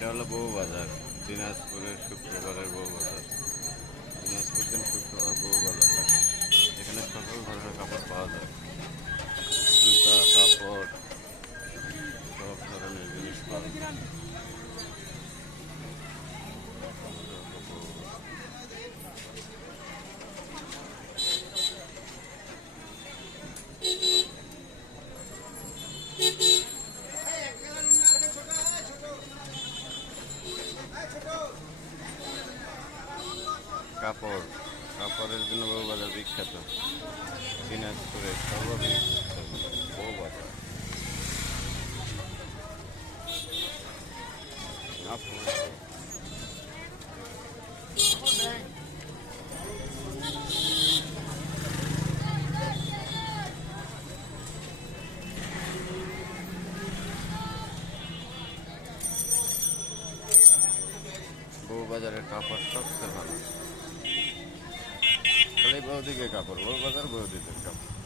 এটা হলো বউবাজার, দিনাজপুরের শুক্রবারের বউবাজার। দিনাজপুর দিন শুক্রবার বউবাজার লাগে। এখানে সকল ধরনের কাপড় পাওয়া যায়, জুতা, কাপড়, সব ধরনের জিনিস পাওয়া যায়। কাপড়, কাপড়ের জন্য বউবাজার বিখ্যাত। দিনাজপুরের সর্ববিখ্যাত বউবাজার। বউবাজারের কাপড় সবচেয়ে ভালো। খালি বৌদিকে কাপড়, বউবাজার বৌদিদের কাপড়।